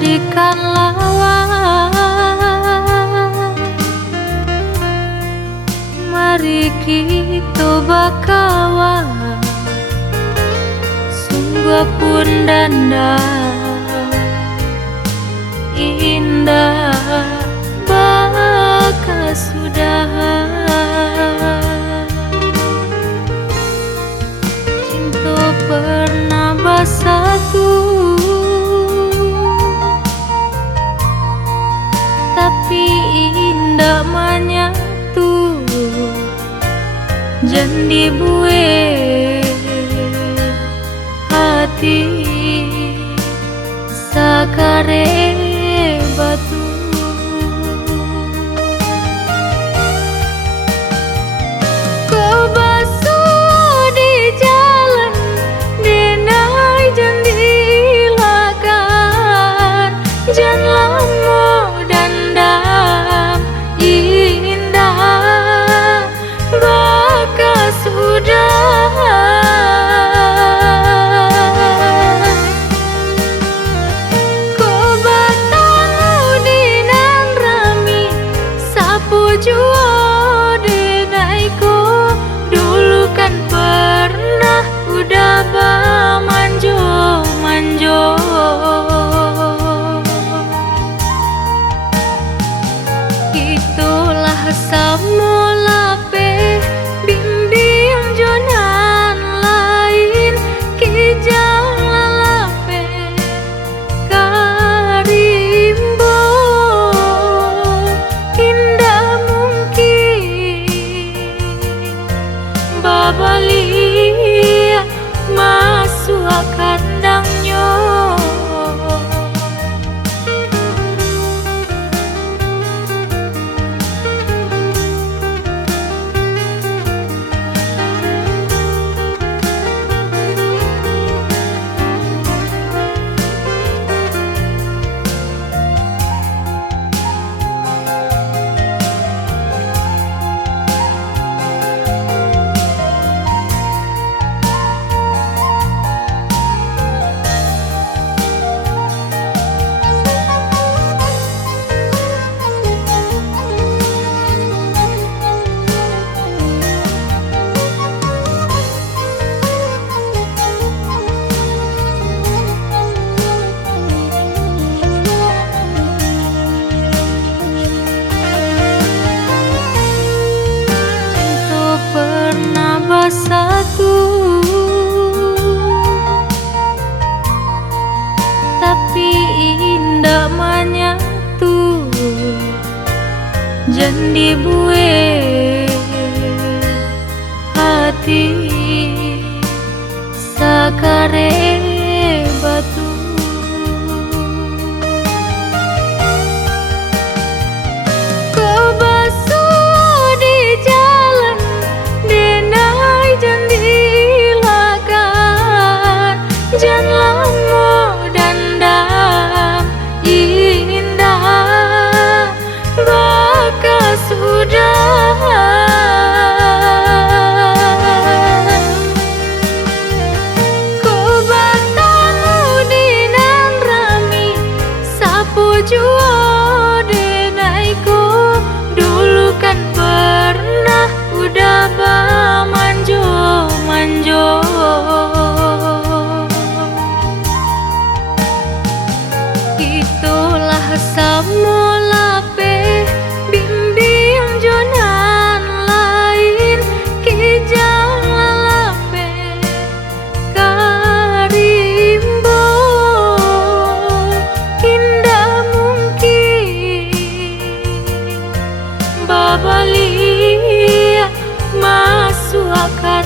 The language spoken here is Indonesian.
jadikan lawan. Mari kita bakawan, sungguh pun danda indah baka sudahan. Cinta pernah bersatu, tapi indah menyatu. Jadi buih hati sakare batu. Kau basuh di jalan, denai jandilakan. Jangan lama dandam indah baka sudah. Jua denaiku dulu kan pernah udah manjo-manjo. Itulah semula pe bimbing jonan lain kijang lalape karimbo. Babali masuk kandangnya. Satu, tapi indah menyatu. Jadi buih hati sakare batu. Jua denaiku dulu kan pernah udah manjo-manjo. Itulah semula pe bimbing jonan lain kijang lalape karimbo. Babali masuk akar